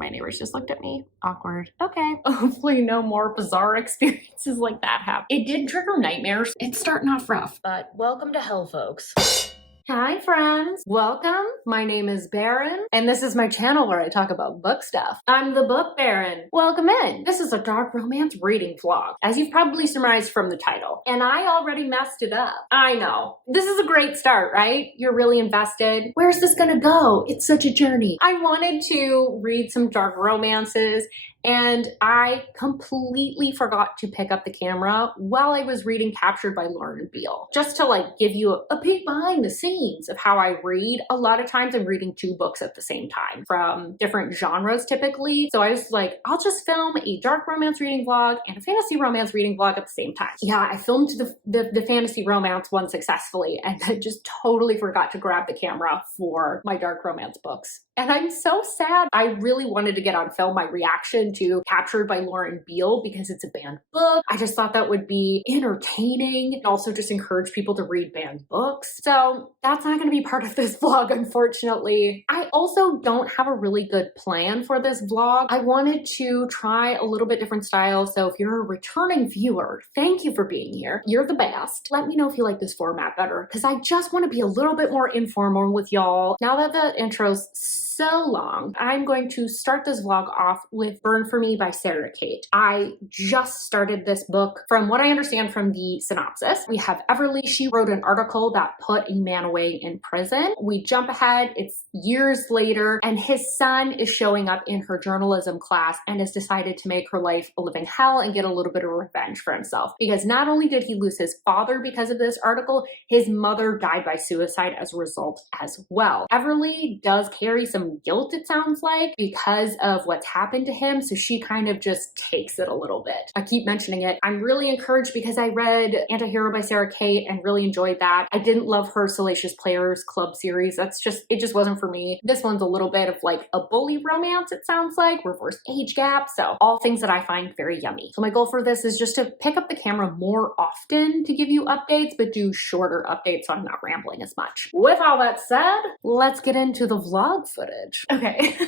of my neighbors just looked at me. Awkward. Okay. Hopefully no more bizarre experiences like that happen. It did trigger nightmares. It's starting off rough, but welcome to hell, folks. Hi friends, welcome. My name is Baron, and this is my channel where I talk about book stuff. I'm the Book Baron. Welcome in. This is a dark romance reading vlog, as you've probably surmised from the title. And I already messed it up. I know. This is a great start, right? You're really invested. Where's this gonna go? It's such a journey. I wanted to read some dark romances, and I completely forgot to pick up the camera while I was reading Captured by Lauren Beale. Just to give you a peek behind the scenes of how I read. A lot of times I'm reading two books at the same time from different genres typically. So I was like, I'll just film a dark romance reading vlog and a fantasy romance reading vlog at the same time. Yeah, I filmed the fantasy romance one successfully and then just totally forgot to grab the camera for my dark romance books. And I'm so sad. I really wanted to get on film my reaction to Captured by Lauren Beale because it's a banned book. I just thought that would be entertaining and also just encourage people to read banned books. So that's not going to be part of this vlog, unfortunately. I also don't have a really good plan for this vlog. I wanted to try a little bit different style. So if you're a returning viewer, thank you for being here. You're the best. Let me know if you like this format better because I just want to be a little bit more informal with y'all. Now that the intro's so long, I'm going to start this vlog off with Burn For Me by Sarah Kate. I just started this book. From what I understand from the synopsis, we have Everly. She wrote an article that put a man away in prison. We jump ahead, it's years later, and his son is showing up in her journalism class and has decided to make her life a living hell and get a little bit of revenge for himself. Because not only did he lose his father because of this article, his mother died by suicide as a result as well. Everly does carry some guilt, it sounds like, because of what's happened to him, so she kind of just takes it a little bit. I keep mentioning it. I'm really encouraged because I read Antihero by Sarah Kate and really enjoyed that. I didn't love her Salacious Players Club series. It just wasn't for me. This one's a little bit of like a bully romance, it sounds like, reverse age gap, so all things that I find very yummy. So my goal for this is just to pick up the camera more often to give you updates, but do shorter updates so I'm not rambling as much. With all that said, let's get into the vlog footage. Okay.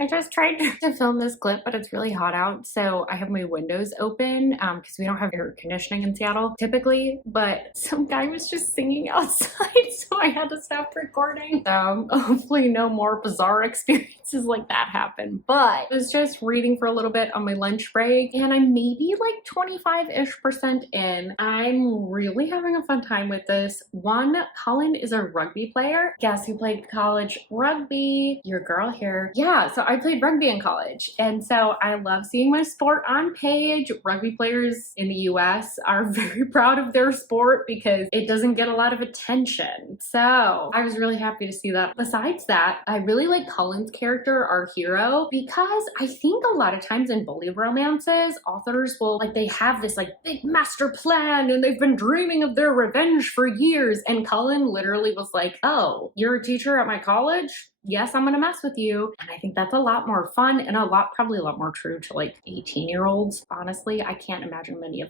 I just tried to film this clip, but it's really hot out, so I have my windows open because we don't have air conditioning in Seattle typically, but some guy was just singing outside, so I had to stop recording. So hopefully no more bizarre experiences like that happen. But I was just reading for a little bit on my lunch break, and I'm maybe like 25-ish% in. I'm really having a fun time with this. One, Colin is a rugby player. Guess who played college rugby? Your girl here. Yeah, so I played rugby in college, and so I love seeing my sport on page. Rugby players in the US are very proud of their sport because it doesn't get a lot of attention. So I was really happy to see that. Besides that, I really like Colin's character, our hero, because I think a lot of times in bully romances, authors will, they have this big master plan and they've been dreaming of their revenge for years. And Colin literally was like, oh, you're a teacher at my college? Yes, I'm gonna mess with you. And I think that's a lot more fun and probably a lot more true to 18-year-olds. Honestly, I can't imagine many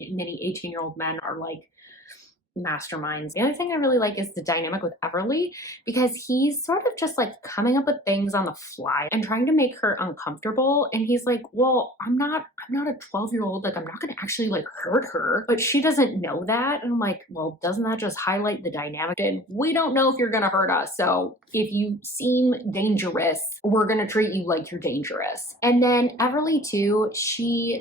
18-year-old men are masterminds. The other thing I really like is the dynamic with Everly, because he's sort of just coming up with things on the fly and trying to make her uncomfortable. And he's like, well, I'm not a 12-year-old, I'm not gonna actually hurt her, but she doesn't know that. And I'm like, well, doesn't that just highlight the dynamic? And we don't know if you're gonna hurt us, so if you seem dangerous, we're gonna treat you like you're dangerous. And then Everly too,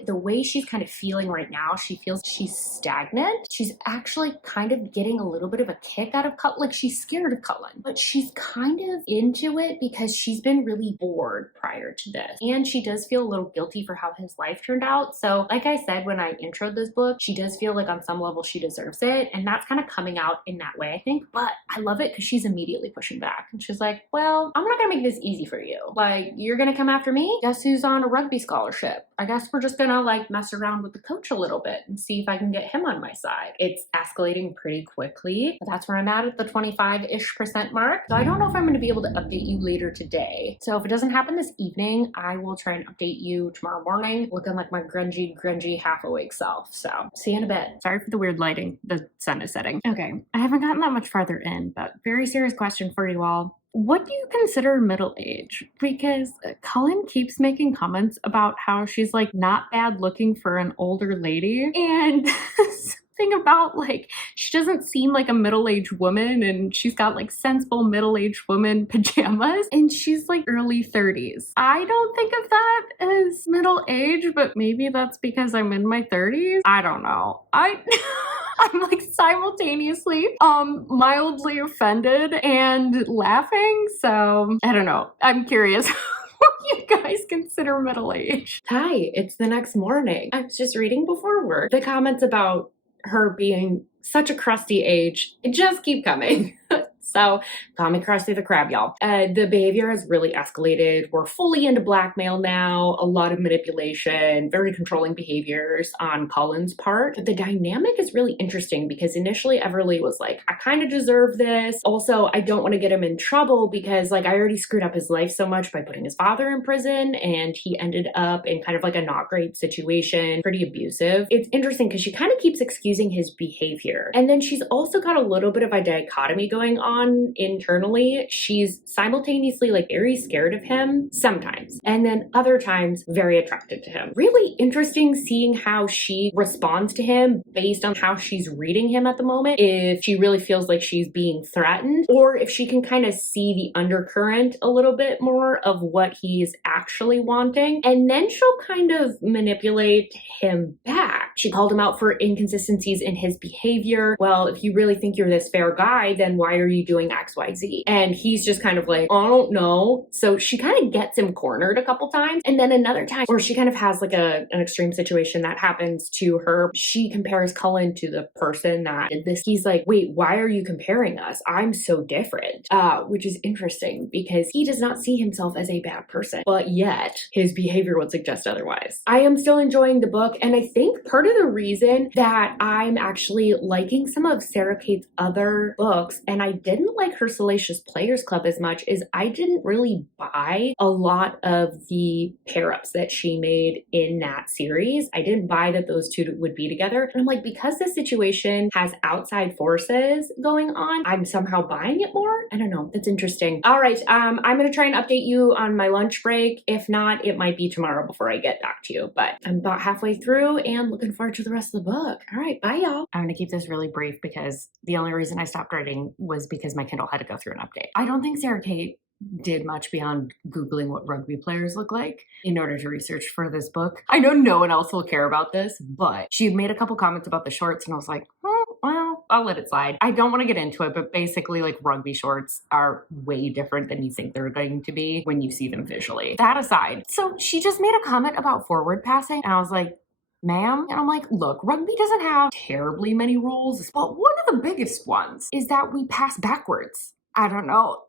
the way she's kind of feeling right now, she feels she's stagnant. She's actually kind of getting a little bit of a kick out of Cullen. She's scared of Cullen, but she's kind of into it because she's been really bored prior to this. And she does feel a little guilty for how his life turned out. So like I said, when I introed this book, she does feel like on some level she deserves it. And that's kind of coming out in that way, I think. But I love it because she's immediately pushing back. And she's like, well, I'm not gonna make this easy for you. You're gonna come after me? Guess who's on a rugby scholarship? I guess we're just gonna mess around with the coach a little bit and see if I can get him on my side. It's escalating pretty quickly. But that's where I'm at the 25-ish% mark. So I don't know if I'm going to be able to update you later today. So if it doesn't happen this evening, I will try and update you tomorrow morning, looking like my grungy, half awake self. So see you in a bit. Sorry for the weird lighting. The sun is setting. Okay, I haven't gotten that much farther in, but very serious question for you all. What do you consider middle age? Because Cullen keeps making comments about how she's like not bad looking for an older lady, and something about like she doesn't seem like a middle-aged woman, and she's got like sensible middle-aged woman pajamas, and she's like early 30s. I don't think of that as middle age, but maybe that's because I'm in my 30s. I don't know. I'm like simultaneously mildly offended and laughing, so I don't know. I'm curious what you guys consider middle age. Hi, it's the next morning. I was just reading before work. The comments about her being such a crusty age just keep coming. So, call me Krusty the Krab, y'all. The behavior has really escalated. We're fully into blackmail now, a lot of manipulation, very controlling behaviors on Cullen's part. But the dynamic is really interesting because initially Everly was like, I kind of deserve this. Also, I don't want to get him in trouble because like I already screwed up his life so much by putting his father in prison, and he ended up in kind of like a not great situation, pretty abusive. It's interesting because she kind of keeps excusing his behavior. And then she's also got a little bit of a dichotomy going on internally. She's simultaneously like very scared of him sometimes, and then other times very attracted to him. Really interesting seeing how she responds to him based on how she's reading him at the moment. If she really feels like she's being threatened, or if she can kind of see the undercurrent a little bit more of what he's actually wanting, and then she'll kind of manipulate him back. She called him out for inconsistencies in his behavior. Well, if you really think you're this fair guy, then why are you doing XYZ? And he's just kind of like, I don't know. So she kind of gets him cornered a couple times. And then another time where she kind of has like an extreme situation that happens to her. She compares Cullen to the person that did this. He's like, wait, why are you comparing us? I'm so different. Which is interesting because he does not see himself as a bad person, but yet his behavior would suggest otherwise. I am still enjoying the book, and I think part of the reason that I'm actually liking some of Sarah Kate's other books, and I didn't like her Salacious Players Club as much, is I didn't really buy a lot of the pair-ups that she made in that series. I didn't buy that those two would be together. And I'm like, because this situation has outside forces going on, I'm somehow buying it more. I don't know. That's interesting. All right. I'm going to try and update you on my lunch break. If not, it might be tomorrow before I get back to you, but I'm about halfway through and looking forward to the rest of the book. All right. Bye, y'all. I'm going to keep this really brief because the only reason I stopped writing was because my Kindle had to go through an update. I don't think Sarah Kate did much beyond Googling what rugby players look like in order to research for this book. I know no one else will care about this, but she made a couple comments about the shorts and I was like, oh, well, I'll let it slide. I don't want to get into it, but basically like rugby shorts are way different than you think they're going to be when you see them visually. That aside, so she just made a comment about forward passing and I was like, ma'am? And I'm like, look, rugby doesn't have terribly many rules, but one of the biggest ones is that we pass backwards. I don't know.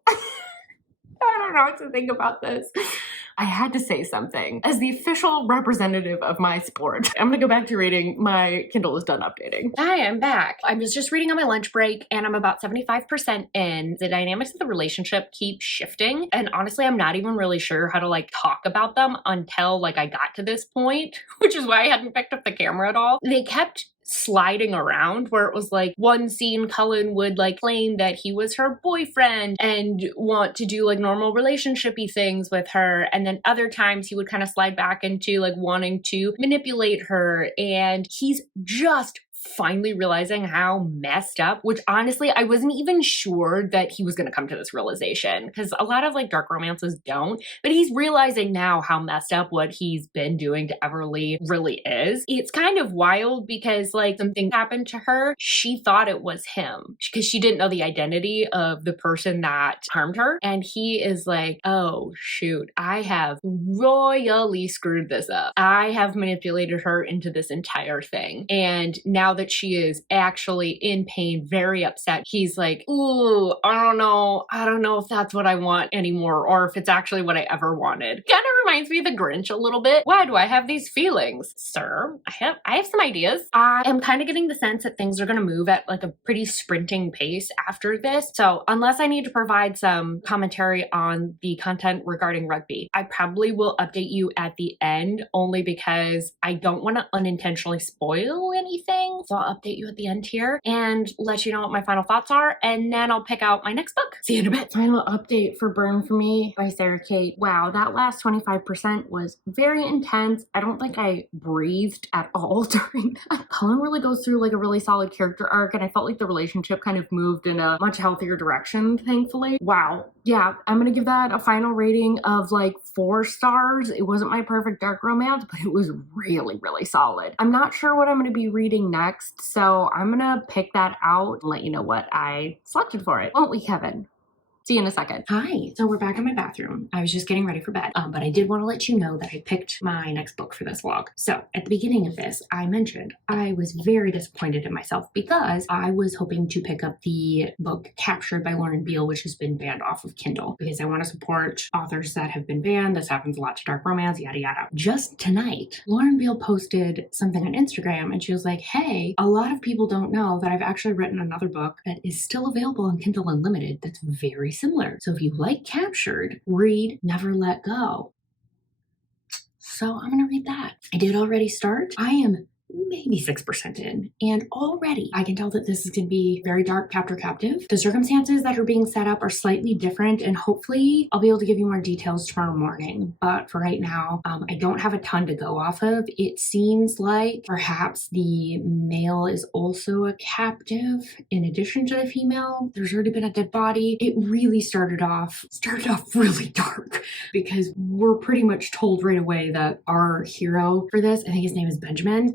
I don't know what to think about this. I had to say something. As the official representative of my sport, I'm gonna go back to reading. My Kindle is done updating. Hi, I'm back. I was just reading on my lunch break and I'm about 75% in. The dynamics of the relationship keep shifting. And honestly, I'm not even really sure how to like talk about them until like I got to this point, which is why I hadn't picked up the camera at all. They kept sliding around where it was like one scene Cullen would like claim that he was her boyfriend and want to do like normal relationshipy things with her, and then other times he would kind of slide back into like wanting to manipulate her, and he's just finally realizing how messed up, which honestly, I wasn't even sure that he was going to come to this realization because a lot of like dark romances don't, but he's realizing now how messed up what he's been doing to Everly really is. It's kind of wild because like something happened to her. She thought it was him because she didn't know the identity of the person that harmed her. And he is like, oh shoot, I have royally screwed this up. I have manipulated her into this entire thing. And now that she is actually in pain, very upset, he's like, ooh, I don't know if that's what I want anymore, or if it's actually what I ever wanted. Kind of reminds me of the Grinch a little bit. Why do I have these feelings? Sir, I have some ideas. I am kind of getting the sense that things are going to move at like a pretty sprinting pace after this. So unless I need to provide some commentary on the content regarding rugby, I probably will update you at the end only because I don't want to unintentionally spoil anything. So I'll update you at the end here and let you know what my final thoughts are, and then I'll pick out my next book. See you in a bit. Final update for Burn For Me by Sarah Kate. Wow, that last 25% was very intense. I don't think I breathed at all during that. Colin really goes through like a really solid character arc, and I felt like the relationship kind of moved in a much healthier direction, thankfully. Wow. Yeah, I'm gonna give that a final rating of like 4 stars. It wasn't my perfect dark romance, but it was really, really solid. I'm not sure what I'm gonna be reading next, so I'm gonna pick that out and let you know what I selected for it. Won't we, Kevin? See you in a second. Hi, so we're back in my bathroom. I was just getting ready for bed, but I did want to let you know that I picked my next book for this vlog. So at the beginning of this, I mentioned I was very disappointed in myself because I was hoping to pick up the book Captured by Lauren Beale, which has been banned off of Kindle, because I want to support authors that have been banned. This happens a lot to dark romance, yada yada. Just tonight, Lauren Beale posted something on Instagram and she was like, hey, a lot of people don't know that I've actually written another book that is still available on Kindle Unlimited that's very similar. So if you like Captured, read Never Let Go. So I'm gonna read that. I did already start. I am maybe 6% in, and already I can tell that this is going to be very dark, captive. The circumstances that are being set up are slightly different, and hopefully I'll be able to give you more details tomorrow morning. But for right now, I don't have a ton to go off of. It seems like perhaps the male is also a captive in addition to the female. There's already been a dead body. It really started off really dark because we're pretty much told right away that our hero for this, I think his name is Benjamin,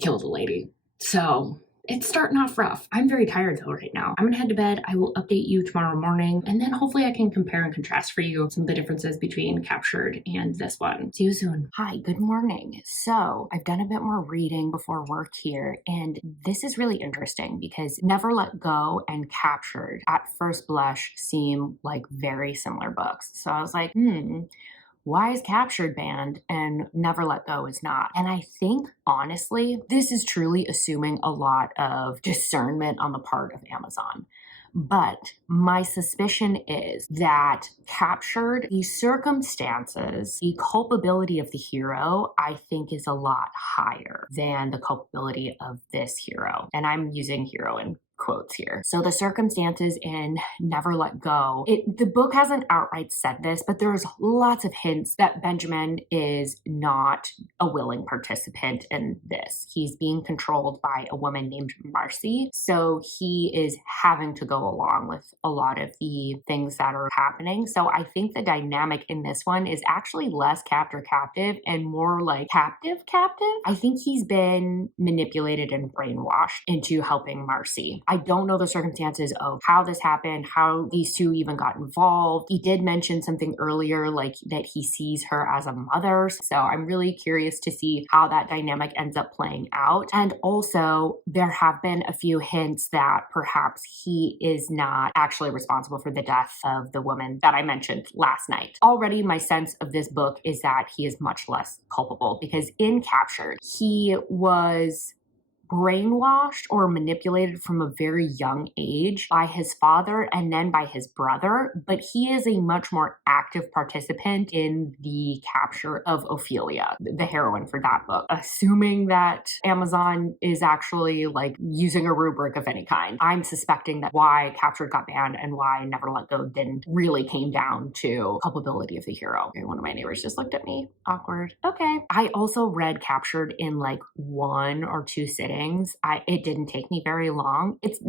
killed a lady. So it's starting off rough. I'm very tired though right now. I'm gonna head to bed. I will update you tomorrow morning, and then hopefully I can compare and contrast for you some of the differences between Captured and this one. See you soon. Hi, good morning. So I've done a bit more reading before work here, and this is really interesting because Never Let Go and Captured at first blush seem like very similar books. So I was like, why is Captured banned and Never Let Go is not? And I think, honestly, this is truly assuming a lot of discernment on the part of Amazon. But my suspicion is that Captured, the circumstances, the culpability of the hero, I think is a lot higher than the culpability of this hero. And I'm using hero in quotes here. So the circumstances in Never Let Go, the book hasn't outright said this, but there's lots of hints that Benjamin is not a willing participant in this. He's being controlled by a woman named Marcy. So he is having to go along with a lot of the things that are happening. So I think the dynamic in this one is actually less captive and more like captive. I think he's been manipulated and brainwashed into helping Marcy. I don't know the circumstances of how this happened, how these two even got involved. He did mention something earlier, like that he sees her as a mother. So I'm really curious to see how that dynamic ends up playing out. And also, there have been a few hints that perhaps he is not actually responsible for the death of the woman that I mentioned last night. Already, my sense of this book is that he is much less culpable because in Captured, he was brainwashed or manipulated from a very young age by his father and then by his brother, but he is a much more active participant in the capture of Ophelia, the heroine for that book, assuming that Amazon is actually like using a rubric of any kind. I'm suspecting that why Captured got banned and why Never Let Go didn't really came down to culpability of the hero. Okay, one of my neighbors just looked at me. Awkward. Okay. I also read Captured in like 1 or 2 sittings. It didn't take me very long. It's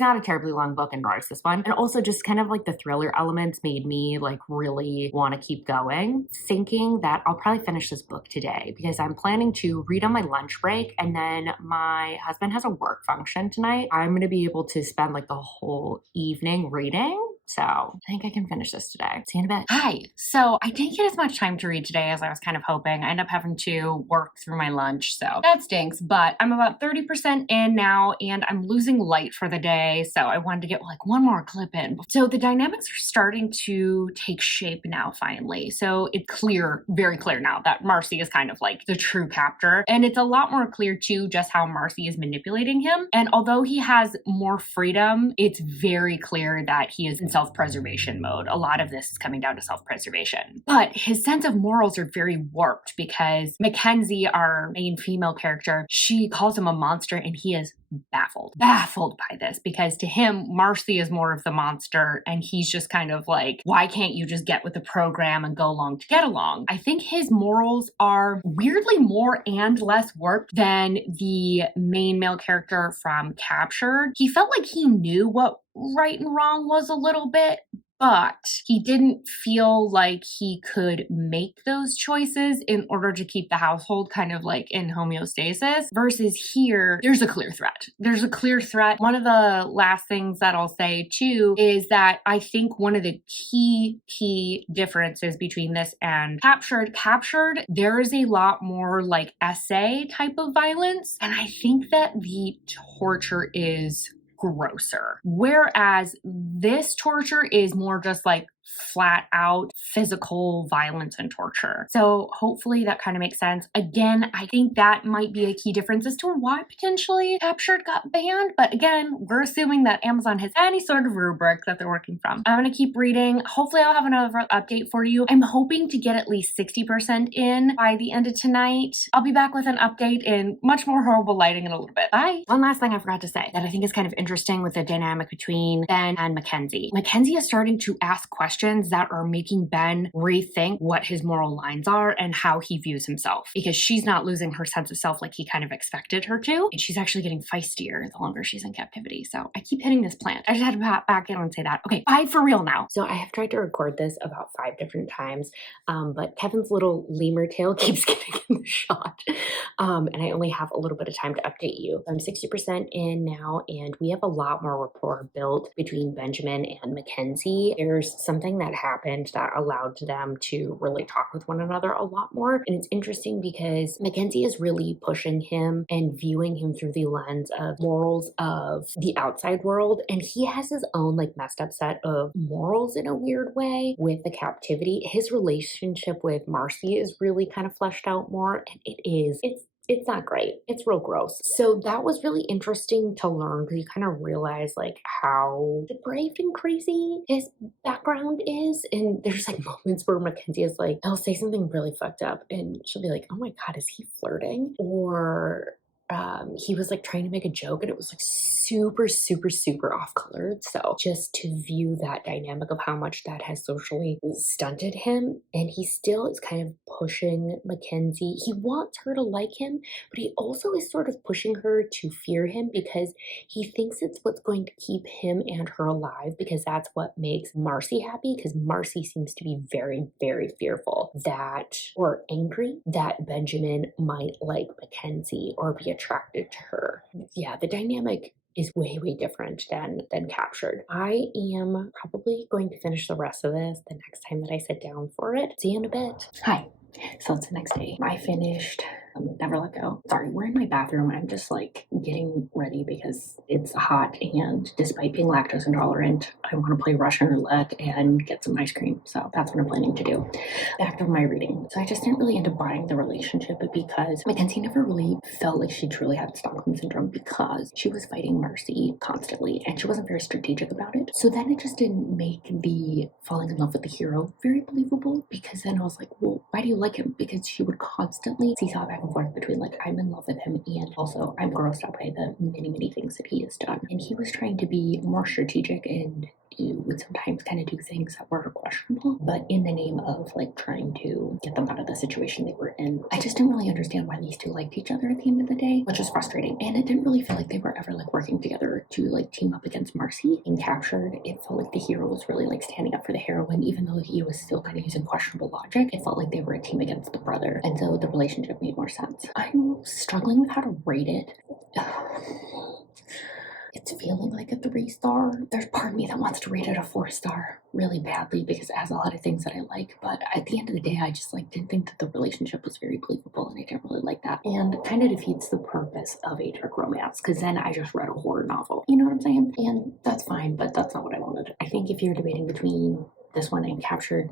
not a terribly long book, and nor is this one. And also just kind of like the thriller elements made me like really want to keep going, thinking that I'll probably finish this book today because I'm planning to read on my lunch break, and then my husband has a work function tonight. I'm going to be able to spend like the whole evening reading. So I think I can finish this today. See you in a bit. Hi. So I didn't get as much time to read today as I was kind of hoping. I ended up having to work through my lunch, so that stinks. But I'm about 30% in now, and I'm losing light for the day. So I wanted to get like one more clip in. So the dynamics are starting to take shape now, finally. So it's clear, very clear now that Marcy is kind of like the true captor. And it's a lot more clear too, just how Marcy is manipulating him. And although he has more freedom, it's very clear that he is in self-preservation mode. A lot of this is coming down to self-preservation. But his sense of morals are very warped because Mackenzie, our main female character, she calls him a monster, and he is baffled by this, because to him, Marcy is more of the monster, and he's just kind of like, why can't you just get with the program and go along to get along? I think his morals are weirdly more and less warped than the main male character from Captured. He felt like he knew what right and wrong was a little bit, but he didn't feel like he could make those choices in order to keep the household kind of like in homeostasis. Versus here, there's a clear threat. There's a clear threat. One of the last things that I'll say too is that I think one of the key differences between this and Captured, there is a lot more like essay type of violence. And I think that the torture is grosser. Whereas this torture is more just like flat out physical violence and torture. So hopefully that kind of makes sense. Again, I think that might be a key difference as to why potentially Captured got banned. But again, we're assuming that Amazon has any sort of rubric that they're working from. I'm going to keep reading. Hopefully I'll have another update for you. I'm hoping to get at least 60% in by the end of tonight. I'll be back with an update in much more horrible lighting in a little bit. Bye. One last thing I forgot to say that I think is kind of interesting with the dynamic between Ben and Mackenzie. Mackenzie is starting to ask questions that are making Ben rethink what his moral lines are and how he views himself, because she's not losing her sense of self like he kind of expected her to, and she's actually getting feistier the longer she's in captivity. So I keep hitting this plant. I just had to back in and say that. Okay, bye for real now. So I have tried to record this about 5 different times, but Kevin's little lemur tail keeps getting in the shot, and I only have a little bit of time to update you. I'm 60% in now, and we have a lot more rapport built between Benjamin and Mackenzie. There's something that happened that allowed them to really talk with one another a lot more. And it's interesting because Mackenzie is really pushing him and viewing him through the lens of morals of the outside world. And he has his own like messed up set of morals in a weird way with the captivity. His relationship with Marcy is really kind of fleshed out more. And it's not great. It's real gross. So that was really interesting to learn, because you kind of realize like how depraved and crazy his background is. And there's like moments where Mackenzie is like, I'll say something really fucked up and she'll be like, oh my God, is he flirting? Or he was like trying to make a joke and it was like super off colored. So just to view that dynamic of how much that has socially stunted him, and he still is kind of pushing Mackenzie. He wants her to like him, but he also is sort of pushing her to fear him, because he thinks it's what's going to keep him and her alive, because that's what makes Marcy happy, because Marcy seems to be very fearful that, or angry that Benjamin might like Mackenzie or be attracted to her. Yeah, the dynamic is way different than Captured. I am probably going to finish the rest of this the next time that I sit down for it. See you in a bit. Hi. So it's the next day. I finished Never Let Go. Sorry, we're in my bathroom. I'm just like getting ready because it's hot, and despite being lactose intolerant, I want to play Russian roulette and get some ice cream. So that's what I'm planning to do. Back to my reading. So I just didn't really end up buying the relationship because Mackenzie never really felt like she truly had Stockholm Syndrome, because she was fighting Marcy constantly and she wasn't very strategic about it. So then it just didn't make the falling in love with the hero very believable, because then I was like, well, why do you like him? Because she would constantly seesaw back and forth between like, I'm in love with him and also I'm grossed out by the many things that he has done. And he was trying to be more strategic and would sometimes kind of do things that were questionable, but in the name of like trying to get them out of the situation they were in. I just didn't really understand why these two liked each other at the end of the day, which was frustrating. And it didn't really feel like they were ever like working together to like team up against Marcy. In Captured, it felt like the hero was really like standing up for the heroine, even though he was still kind of using questionable logic. It felt like they were a team against the brother, and so the relationship made more sense. I'm struggling with how to rate it. it's feeling like a 3-star. There's part of me that wants to rate it a 4-star really badly because it has a lot of things that I like. But at the end of the day, I just like didn't think that the relationship was very believable, and I didn't really like that. And it kind of defeats the purpose of a dark romance because then I just read a horror novel. You know what I'm saying? And that's fine, but that's not what I wanted. I think if you're debating between this one and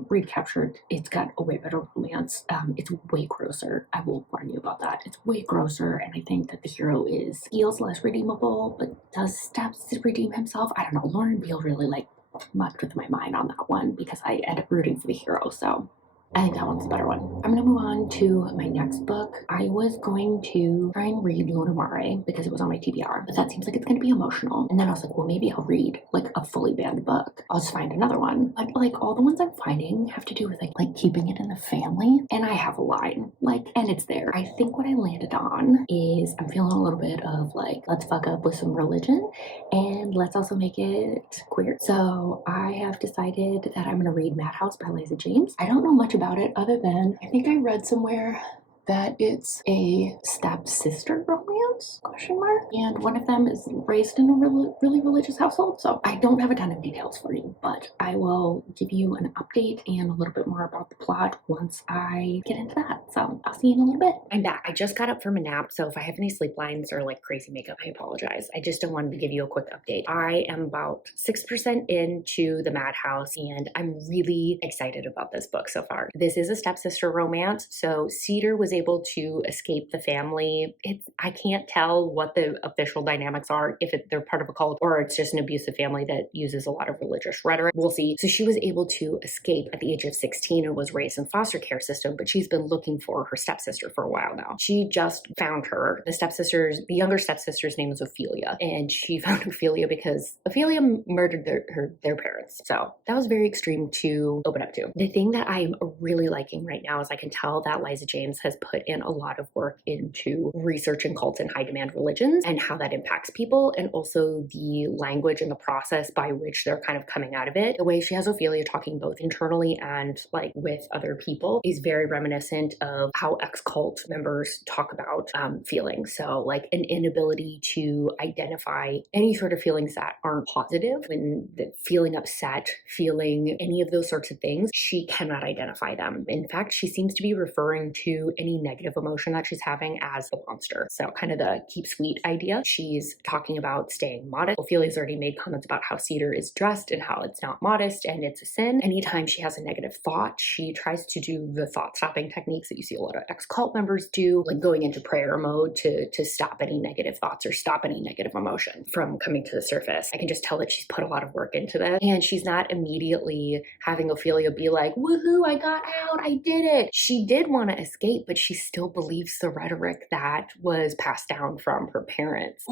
Recaptured, it's got a way better romance. It's way grosser. I will warn you about that. It's way grosser, and I think that the hero feels less redeemable, but does steps to redeem himself. I don't know. Lauren Beale really mucked with my mind on that one because I ended up rooting for the hero. So I think that one's the better one. I'm going to move on to my next book. I was going to try and read Luna Mare because it was on my TBR, but that seems like it's going to be emotional. And then I was like, well, maybe I'll read like a fully banned book. I'll just find another one. But like all the ones I'm finding have to do with like keeping it in the family. And I have a line, and it's there. I think what I landed on is I'm feeling a little bit of like, let's fuck up with some religion and let's also make it queer. So I have decided that I'm going to read Madhouse by Liza James. I don't know much about it other than I think I read somewhere that it's a stepsister romance, question mark, and one of them is raised in a really religious household. So I don't have a ton of details for you, but I will give you an update and a little bit more about the plot once I get into that. So I'll see you in a little bit. I'm back. I just got up from a nap, so if I have any sleep lines or like crazy makeup, I apologize. I just wanted to give you a quick update. I am about 6% into the Madhouse, and I'm really excited about this book so far. This is a stepsister romance, so Cedar was able to escape the family. I can't tell what the official dynamics are, if they're part of a cult or it's just an abusive family that uses a lot of religious rhetoric. We'll see. So she was able to escape at the age of 16 and was raised in foster care system, but she's been looking for her stepsister for a while now. She just found her. The younger stepsister's name is Ophelia, and she found Ophelia because Ophelia murdered their parents. So that was very extreme to open up to. The thing that I'm really liking right now is I can tell that Liza James has put in a lot of work into researching cults and high demand religions and how that impacts people, and also the language and the process by which they're kind of coming out of it. The way she has Ophelia talking both internally and like with other people is very reminiscent of how ex-cult members talk about feelings. So like an inability to identify any sort of feelings that aren't positive, when feeling upset, feeling any of those sorts of things, she cannot identify them. In fact, she seems to be referring to any negative emotion that she's having as a monster. So kind of the keep sweet idea. She's talking about staying modest. Ophelia's already made comments about how Cedar is dressed and how it's not modest and it's a sin. Anytime she has a negative thought, she tries to do the thought stopping techniques that you see a lot of ex-cult members do, like going into prayer mode to stop any negative thoughts or stop any negative emotion from coming to the surface. I can just tell that she's put a lot of work into this, and she's not immediately having Ophelia be like, woohoo, I got out, I did it. She did want to escape, but she still believes the rhetoric that was passed down from her parents.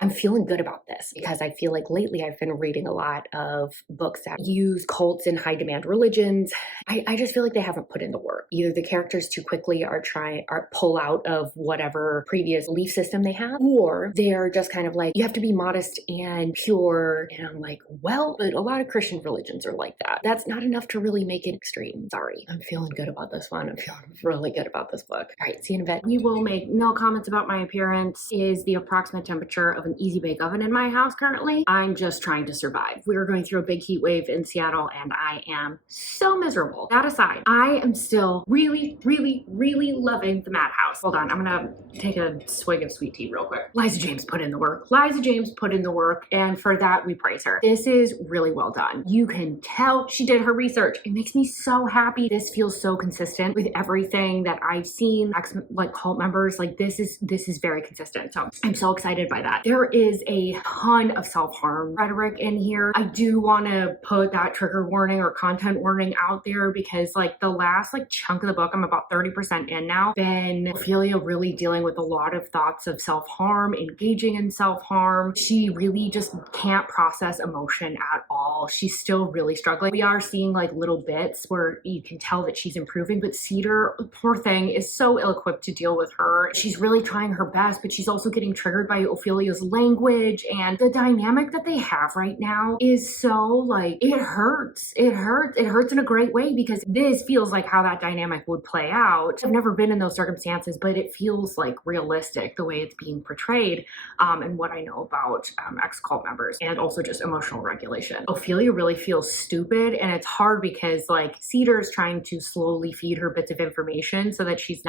I'm feeling good about this because I feel like lately I've been reading a lot of books that use cults and high demand religions. I just feel like they haven't put in the work. Either the characters too quickly are pull out of whatever previous belief system they have, or they're just kind of like, you have to be modest and pure. And I'm like, well, but a lot of Christian religions are like that. That's not enough to really make it extreme. Sorry. I'm feeling good about this one. I'm feeling really good about this book. All right, see you in a bit. We will make no comments about my appearance. Is the approximate temperature of an easy bake oven in my house currently. I'm just trying to survive. We're going through a big heat wave in Seattle, and I am so miserable. That aside, I am still really loving the Madhouse. Hold on, I'm gonna take a swig of sweet tea real quick. Liza James put in the work. Liza James put in the work, and for that we praise her. This is really well done. You can tell she did her research. It makes me so happy. This feels so consistent with everything that I've seen, like cult members. Like this is very consistent. So I'm so excited by that. There is a ton of self-harm rhetoric in here. I do want to put that trigger warning or content warning out there because like the last chunk of the book, I'm about 30% in now, been Ophelia really dealing with a lot of thoughts of self-harm, engaging in self-harm. She really just can't process emotion at all. She's still really struggling. We are seeing like little bits where you can tell that she's improving, but Cedar, poor thing, is so ill-equipped to deal with her. She's really trying her best, but she's also getting triggered by Ophelia's language, and the dynamic that they have right now is so like, it hurts. It hurts. It hurts in a great way because this feels like how that dynamic would play out. I've never been in those circumstances, but it feels like realistic the way it's being portrayed, and what I know about ex-cult members, and also just emotional regulation. Ophelia really feels stupid, and it's hard because like Cedar is trying to slowly feed her bits of information so that she's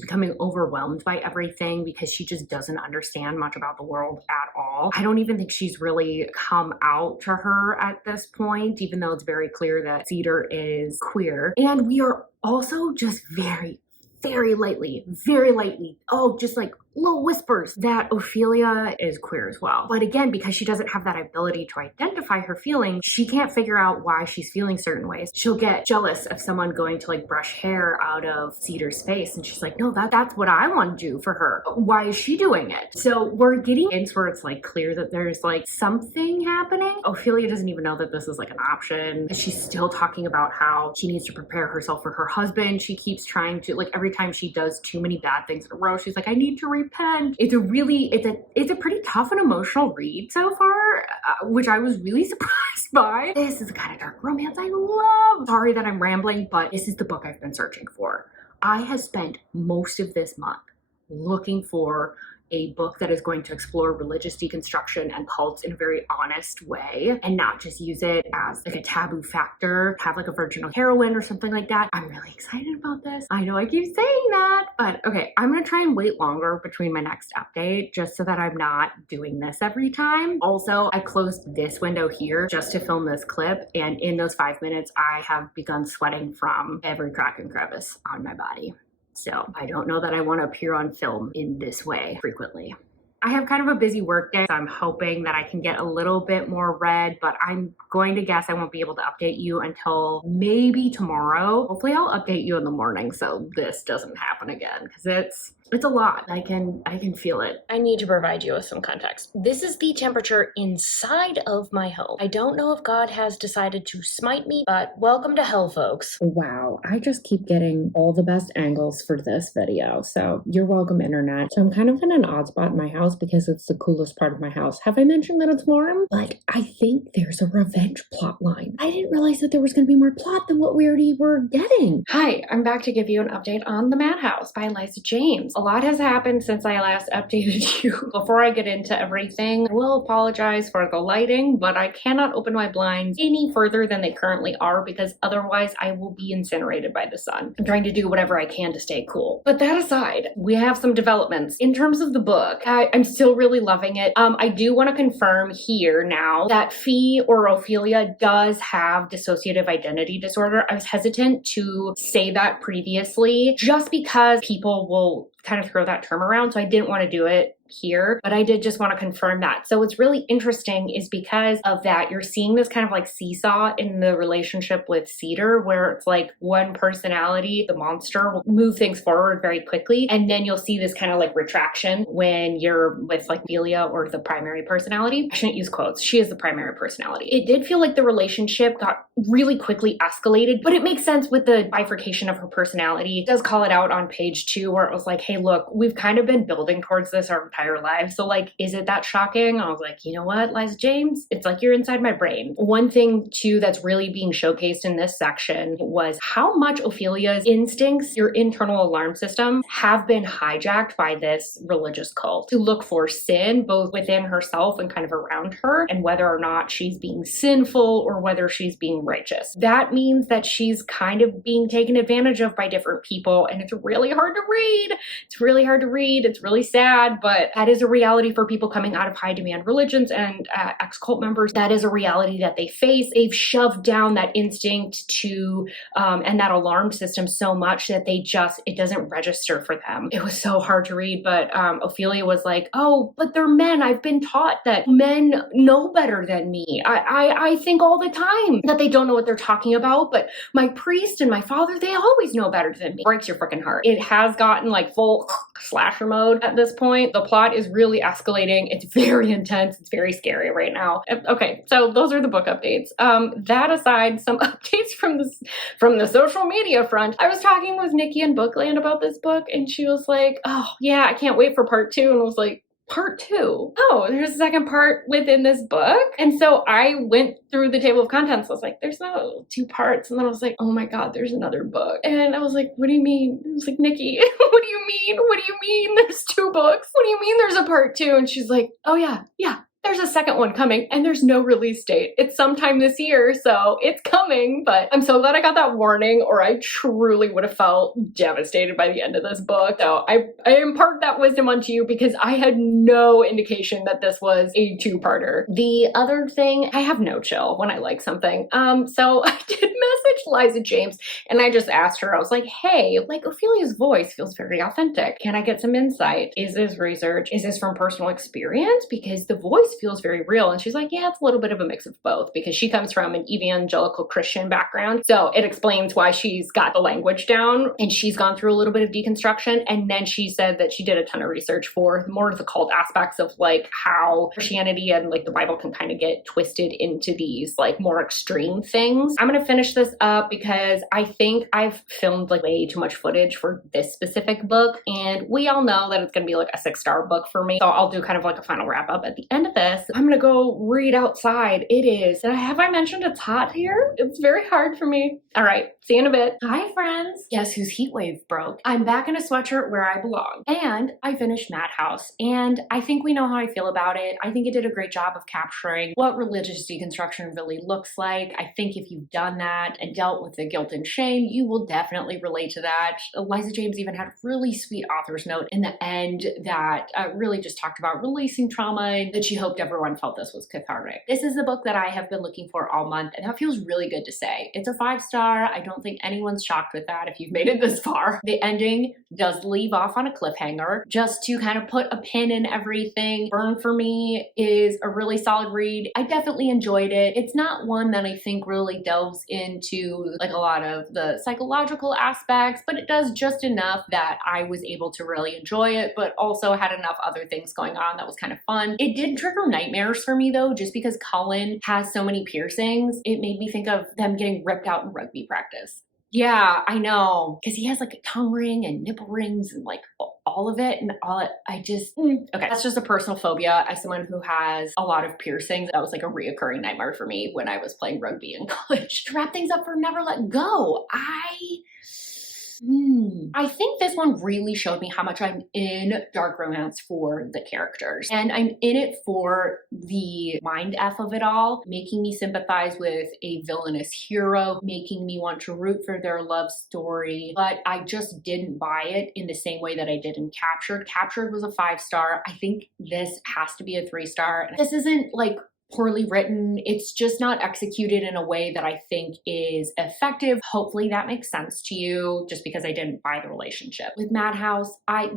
becoming overwhelmed by everything because she just doesn't understand much about the world at all. I don't even think she's really come out to her at this point, even though it's very clear that Cedar is queer. And we are also just very lightly, just like little whispers that Ophelia is queer as well. But again, because she doesn't have that ability to identify her feelings, she can't figure out why she's feeling certain ways. She'll get jealous of someone going to like brush hair out of Cedar's face, and she's like, no, that's what I want to do for her. Why is she doing it? So we're getting into where it's like clear that there's like something happening. Ophelia doesn't even know that this is like an option. She's still talking about how she needs to prepare herself for her husband. She keeps trying to, like, every time she does too many bad things in a row, she's like, I need to repent. It's a pretty tough and emotional read so far, which I was really surprised by. This is the kind of dark romance I love. Sorry that I'm rambling, but this is the book I've been searching for. I have spent most of this month looking for a book that is going to explore religious deconstruction and cults in a very honest way and not just use it as like a taboo factor, have like a virginal heroine or something like that. I'm really excited about this. I know I keep saying that, but okay, I'm gonna try and wait longer between my next update just so that I'm not doing this every time. Also, I closed this window here just to film this clip, and in those 5 minutes, I have begun sweating from every crack and crevice on my body. So I don't know that I want to appear on film in this way frequently. I have kind of a busy work day, so I'm hoping that I can get a little bit more read, but I'm going to guess I won't be able to update you until maybe tomorrow. Hopefully I'll update you in the morning so this doesn't happen again, because it's a lot. I can feel it. I need to provide you with some context. This is the temperature inside of my home. I don't know if God has decided to smite me, but welcome to hell, folks. Wow, I just keep getting all the best angles for this video, so you're welcome, internet. So I'm kind of in an odd spot in my house because it's the coolest part of my house. Have I mentioned that it's warm? But I think there's a revenge plot line. I didn't realize that there was going to be more plot than what we already were getting. Hi, I'm back to give you an update on The Madhouse by Liza James. A lot has happened since I last updated you. Before I get into everything, I will apologize for the lighting, but I cannot open my blinds any further than they currently are because otherwise I will be incinerated by the sun. I'm trying to do whatever I can to stay cool. But that aside, we have some developments. In terms of the book, I'm still really loving it. I do want to confirm here now that Fee or Ophelia does have dissociative identity disorder. I was hesitant to say that previously just because people will kind of throw that term around, so I didn't want to do it here, but I did just want to confirm that. So what's really interesting is because of that, you're seeing this kind of like seesaw in the relationship with Cedar, where it's like one personality, the monster, will move things forward very quickly, and then you'll see this kind of like retraction when you're with like Delia or the primary personality. I shouldn't use quotes. She is the primary personality. It did feel like the relationship got really quickly escalated, but it makes sense with the bifurcation of her personality. It does call it out on page 2 where it was like, hey, look, we've kind of been building towards this our entire lives. So like, is it that shocking? I was like, you know what, Liza James? It's like you're inside my brain. One thing too that's really being showcased in this section was how much Ophelia's instincts, your internal alarm system, have been hijacked by this religious cult to look for sin, both within herself and kind of around her, and whether or not she's being sinful or whether she's being righteous. That means that she's kind of being taken advantage of by different people, and it's really hard to read. It's really hard to read. It's really sad, but that is a reality for people coming out of high demand religions and ex-cult members. That is a reality that they face. They've shoved down that instinct to and that alarm system so much that it doesn't register for them. It was so hard to read, but Ophelia was like, oh, but they're men. I've been taught that men know better than me. I think all the time that they don't know what they're talking about, but my priest and my father, they always know better than me. Breaks your freaking heart. It has gotten like full slasher mode at this point. The plot is really escalating. It's very intense. It's very scary right now. Okay, so those are the book updates. That aside, some updates from the social media front. I was talking with Nikki in Bookland about this book, and she was like, oh yeah, I can't wait for part 2. And I was like, part 2? Oh, there's a second part within this book? And so I went through the table of contents. I was like, there's no 2 parts. And then I was like, oh my God, there's another book. And I was like, what do you mean? I was like, Nikki, what do you mean? What do you mean there's 2 books? What do you mean there's a part 2? And she's like, oh yeah, there's a second one coming and there's no release date. It's sometime this year, so it's coming. But I'm so glad I got that warning, or I truly would have felt devastated by the end of this book. So I impart that wisdom onto you because I had no indication that this was a 2-parter. The other thing, I have no chill when I like something. So I did message Liza James and I just asked her, I was like, hey, like Ophelia's voice feels very authentic. Can I get some insight? Is this research? Is this from personal experience? Because the voice feels very real. And she's like, yeah, it's a little bit of a mix of both because she comes from an evangelical Christian background. So it explains why she's got the language down and she's gone through a little bit of deconstruction. And then she said that she did a ton of research for more of the cult aspects of like how Christianity and like the Bible can kind of get twisted into these like more extreme things. I'm going to finish this up because I think I've filmed like way too much footage for this specific book. And we all know that it's going to be like a 6-star book for me. So I'll do kind of like a final wrap up at the end of this. I'm gonna go read outside. It is, have I mentioned it's hot here? It's very hard for me. All right, see you in a bit. Hi friends. Guess whose heat wave broke? I'm back in a sweatshirt where I belong. And I finished Madhouse. And I think we know how I feel about it. I think it did a great job of capturing what religious deconstruction really looks like. I think if you've done that and dealt with the guilt and shame, you will definitely relate to that. Liza James even had a really sweet author's note in the end that really just talked about releasing trauma and that she hoped everyone felt this was cathartic. This is the book that I have been looking for all month, and that feels really good to say. It's a 5-star. I don't think anyone's shocked with that if you've made it this far. The ending does leave off on a cliffhanger. Just to kind of put a pin in everything, Burn for me is a really solid read. I definitely enjoyed it. It's not one that I think really delves into like a lot of the psychological aspects, but it does just enough that I was able to really enjoy it, but also had enough other things going on that was kind of fun. It did trigger nightmares for me though, just because Cullen has so many piercings. It made me think of them getting ripped out in rugby practice. Yeah, I know. Because he has like a tongue ring and nipple rings and like all of it and all it, okay. That's just a personal phobia. As someone who has a lot of piercings, that was like a reoccurring nightmare for me when I was playing rugby in college. To wrap things up for Never Let Go, I think this one really showed me how much I'm in dark romance for the characters. And I'm in it for the mind F of it all, making me sympathize with a villainous hero, making me want to root for their love story. But I just didn't buy it in the same way that I did in Captured. Captured was a 5-star. I think this has to be a 3-star. This isn't like poorly written. It's just not executed in a way that I think is effective. Hopefully that makes sense to you, just because I didn't buy the relationship. With Madhouse,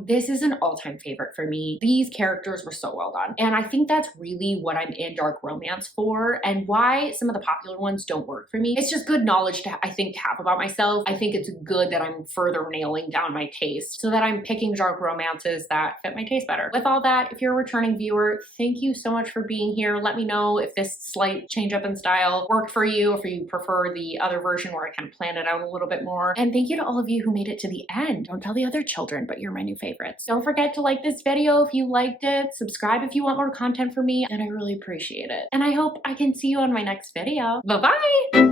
this is an all-time favorite for me. These characters were so well done. And I think that's really what I'm in dark romance for, and why some of the popular ones don't work for me. It's just good knowledge to, I think, to have about myself. I think it's good that I'm further nailing down my taste so that I'm picking dark romances that fit my taste better. With all that, if you're a returning viewer, thank you so much for being here. Let me know if this slight change up in style worked for you, or if you prefer the other version where I kind of planned it out a little bit more. And thank you to all of you who made it to the end. Don't tell the other children, but you're my new favorites. Don't forget to like this video if you liked it, subscribe if you want more content from me, and I really appreciate it. And I hope I can see you on my next video. Bye-bye!